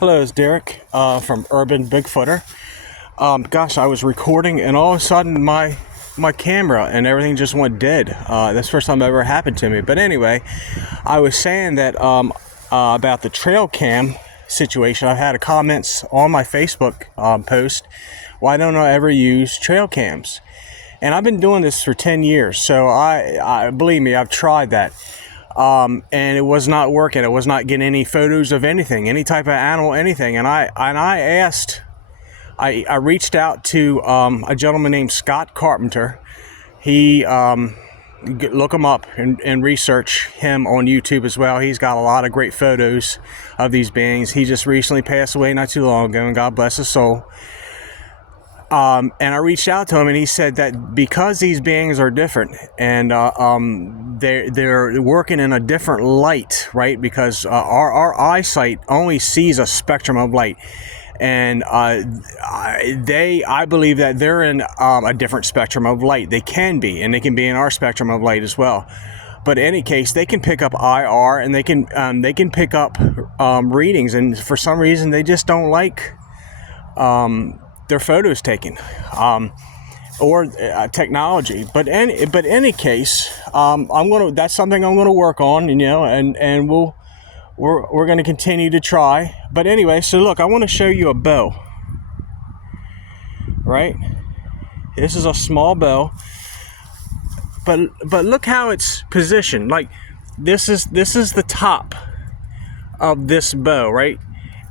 Hello, it's Derek from Urban Bigfooter. Gosh, I was recording and all of a sudden my camera and everything just went dead. That's the first time that ever happened to me. But anyway, I was saying that about the trail cam situation. I've had comments on my Facebook post. Why don't I ever use trail cams? And I've been doing this for 10 years, so I believe me, I've tried that. And it was not working. I was not getting any photos of anything, any type of animal, anything. And I reached out to a gentleman named Scott Carpenter. He look him up and research him on YouTube as well. He's got a lot of great photos of these beings. He just recently passed away not too long ago, and God bless his soul. And I reached out to him, and he said that because these beings are different, and they're working in a different light, right? Because our eyesight only sees a spectrum of light, and I believe that they're in a different spectrum of light. They can be, and they can be in our spectrum of light as well. But in any case, they can pick up IR, and they can pick up readings, and for some reason they just don't like their photos taken, or technology. But any case, that's something I'm gonna work on, and we're gonna continue to try. But anyway, so look, I want to show you a bow. Right, this is a small bow, but look how it's positioned. Like this is the top of this bow, right?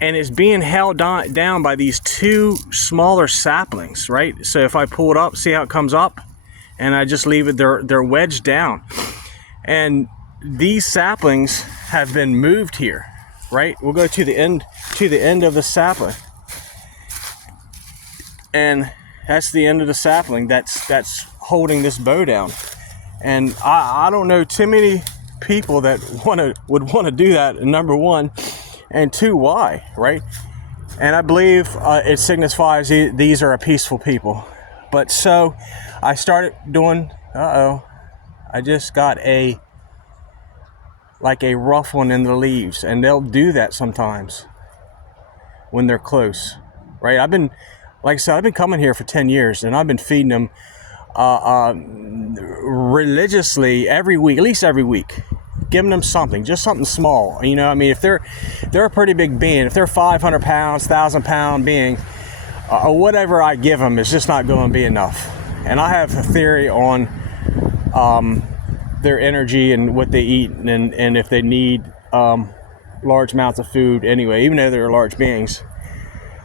And it's being held down by these two smaller saplings, right? So if I pull it up, see how it comes up? And I just leave it, they're wedged down. And these saplings have been moved here, right? We'll go to the end of the sapling. And that's the end of the sapling that's holding this bow down. And I don't know too many people that would want to do that, number one. And two, why, right? And I believe it signifies these are a peaceful people. But so I started doing, I just got a rough one in the leaves, and they'll do that sometimes when they're close, right? Like I said, I've been coming here for 10 years, and I've been feeding them religiously every week, at least every week. Giving them something, just something small. I mean, if they're a pretty big being, if they're 500 pounds, 1,000-pound being, or whatever I give them is just not going to be enough. And I have a theory on their energy and what they eat, and if they need large amounts of food anyway, even though they're large beings.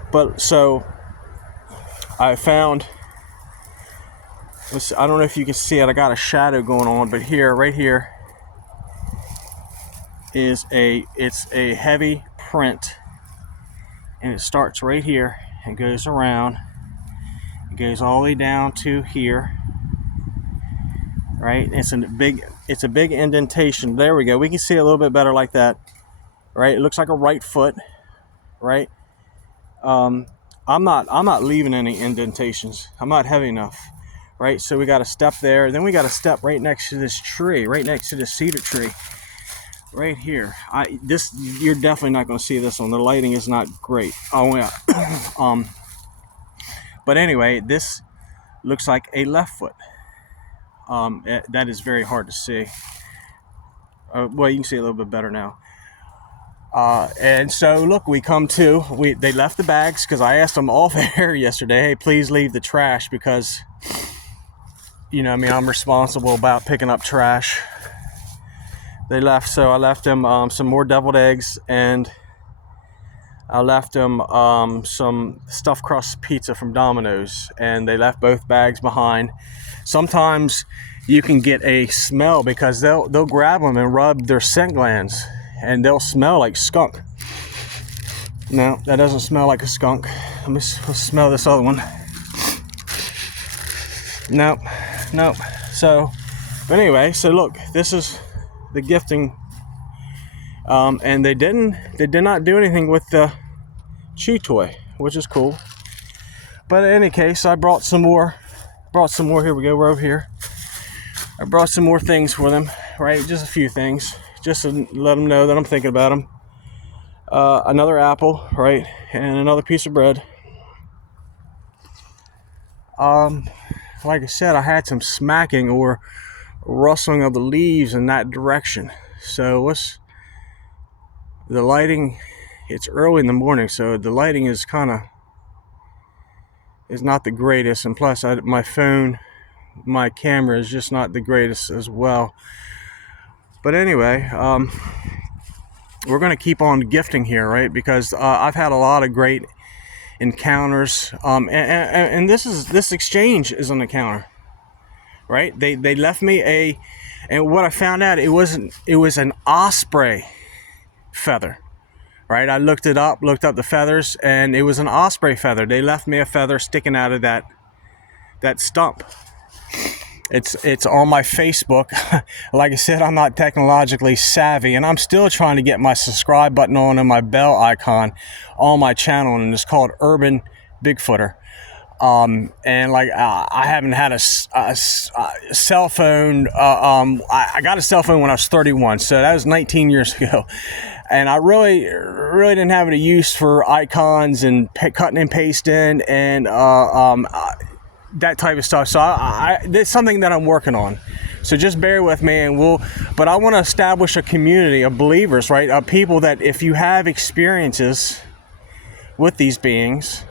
But so I found, I don't know if you can see it, I got a shadow going on, but right here it's a heavy print, and it starts right here and goes around. It goes all the way down to here, right? It's a big indentation. There we go. We can see it a little bit better like that, right? It looks like a right foot, right? I'm not leaving any indentations. I'm not heavy enough, right? So we got a step there. Then we got a step right next to this tree, right next to this cedar tree. Right here, you're definitely not going to see this one. The lighting is not great. Oh yeah. But anyway, this looks like a left foot. That is very hard to see. Well, you can see a little bit better now. And so look, they left the bags, because I asked them off air yesterday, hey, please leave the trash, because I'm responsible about picking up trash. They left, so I left them some more deviled eggs, and I left them some stuffed crust pizza from Domino's, and they left both bags behind. Sometimes you can get a smell, because they'll grab them and rub their scent glands, and they'll smell like skunk. No, that doesn't smell like a skunk. Let's smell this other one. Nope. So, but anyway, so look, this is the gifting, and they did not do anything with the chew toy, which is cool. But in any case, I brought some more. Here we go. We're over here. I brought some more things for them, right? Just a few things, just to let them know that I'm thinking about them. another apple, right, and another piece of bread. Like I said, I had some smacking or rustling of the leaves in that direction. So what's the lighting? It's early in the morning, so the lighting is not the greatest, and plus my phone, my camera is just not the greatest as well. But anyway, we're going to keep on gifting here, right? Because I've had a lot of great encounters, and this exchange is an encounter, right? They left me and what I found out, it was an osprey feather, right? I looked up the feathers, and it was an osprey feather. They left me a feather sticking out of that stump. It's on my Facebook. Like I said, I'm not technologically savvy, and I'm still trying to get my subscribe button on and my bell icon on my channel, and it's called Urban Bigfooter. And like I haven't had a cell phone. I got a cell phone when I was 31, so that was 19 years ago. And I really didn't have any use for icons and cutting and pasting and that type of stuff. So it's something that I'm working on. So just bear with me, but I want to establish a community of believers, right? Of people that if you have experiences with these beings,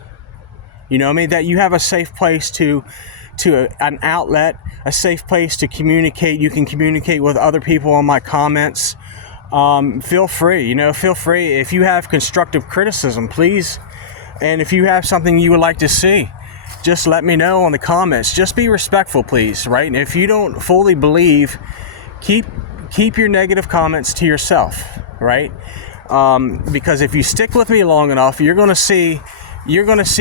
you know what I mean, that you have a safe place to an outlet, a safe place to communicate. You can communicate with other people on my comments. Feel free, if you have constructive criticism, please. And if you have something you would like to see, just let me know in the comments. Just be respectful, please, right? And if you don't fully believe, keep your negative comments to yourself, right? Because if you stick with me long enough, you're gonna see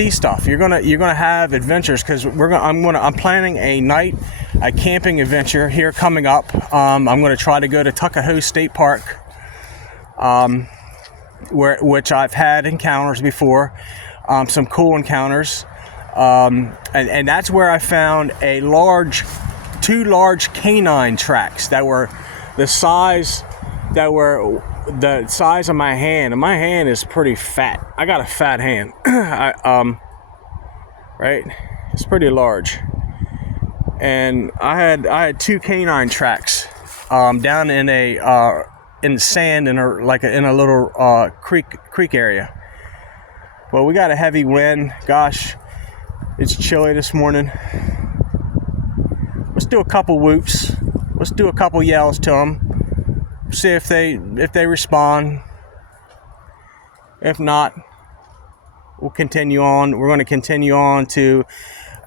stuff. You're gonna have adventures, because I'm planning a camping adventure here coming up. I'm gonna try to go to Tuckahoe State Park, which I've had encounters before, some cool encounters, and that's where I found two large canine tracks that were the size of my hand, and my hand is pretty fat. I got a fat hand. Right? It's pretty large. And I had two canine tracks down in the sand in a little creek area. Well, we got a heavy wind. Gosh, it's chilly this morning. Let's do a couple whoops. Let's do a couple yells to them. See if they respond. If not, we'll continue on. We're going to continue on to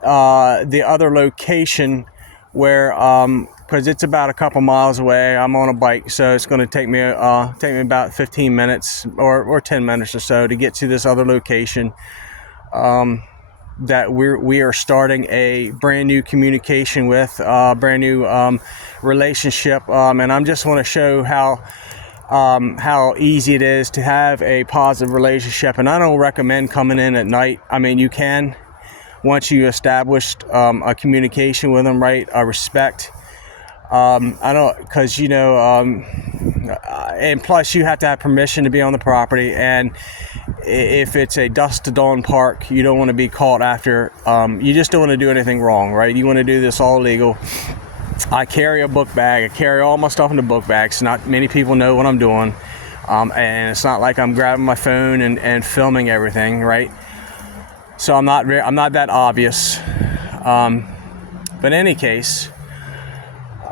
the other location where, because it's about a couple miles away. I'm on a bike, so it's going to take me about 15 minutes or 10 minutes or so to get to this other location. That we are starting a brand new communication with, brand new relationship, and I'm just want to show how easy it is to have a positive relationship. And I don't recommend coming in at night. I mean, you can, once you established a communication with them, right? A respect. I don't, because and plus you have to have permission to be on the property, and if it's a dusk to dawn park, you don't want to be caught after. You just don't want to do anything wrong, right? You want to do this all legal. I carry a book bag. I carry all my stuff in the book bag, so not many people know what I'm doing, and it's not like I'm grabbing my phone and filming everything, right? So I'm not that obvious. But in any case,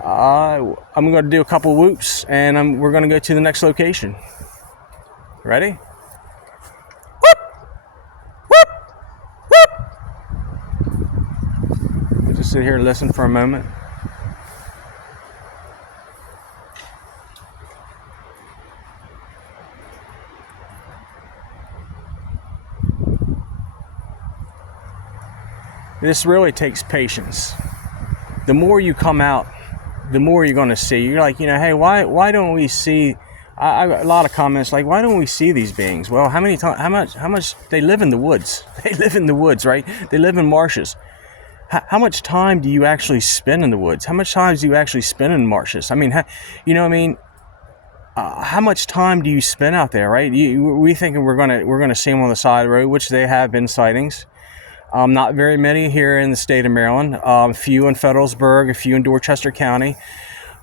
I'm going to do a couple whoops, and we're going to go to the next location. Ready? Whoop! Whoop! Whoop! We'll just sit here and listen for a moment. This really takes patience. The more you come out, the more you're going to see. You're like, hey, why don't we see? I a lot of comments like, why don't we see these beings? Well, how much they live in the woods? They live in the woods, right? They live in marshes. How much time do you actually spend in the woods? How much time do you actually spend in marshes? I mean, you know what I mean? how much time do you spend out there, right? We thinking we're gonna see them on the side of the road, which they have been sightings. Not very many here in the state of Maryland. A few in Federalsburg, a few in Dorchester County.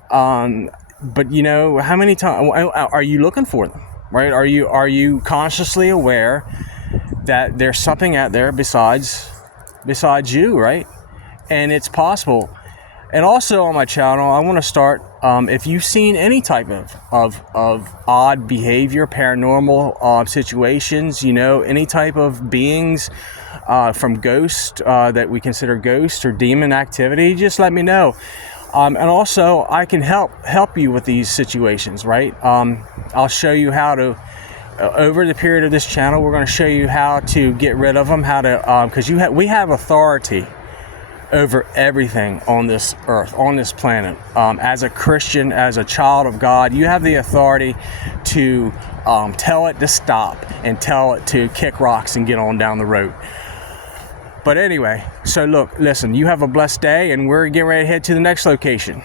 But you know, how many times are you looking for them, right? Are you consciously aware that there's something out there besides you, right? And it's possible. And also on my channel, I want to start, if you've seen any type of odd behavior, paranormal situations, you know, any type of beings, from ghosts, that we consider ghosts or demon activity, just let me know. And also I can help you with these situations, right? I'll show you how to, over the period of this channel, we're going to show you how to get rid of them, how to, because we have authority over everything on this earth, on this planet. As a Christian, as a child of God, you have the authority to tell it to stop and tell it to kick rocks and get on down the road. But anyway, so look, listen, you have a blessed day, and we're getting ready to head to the next location.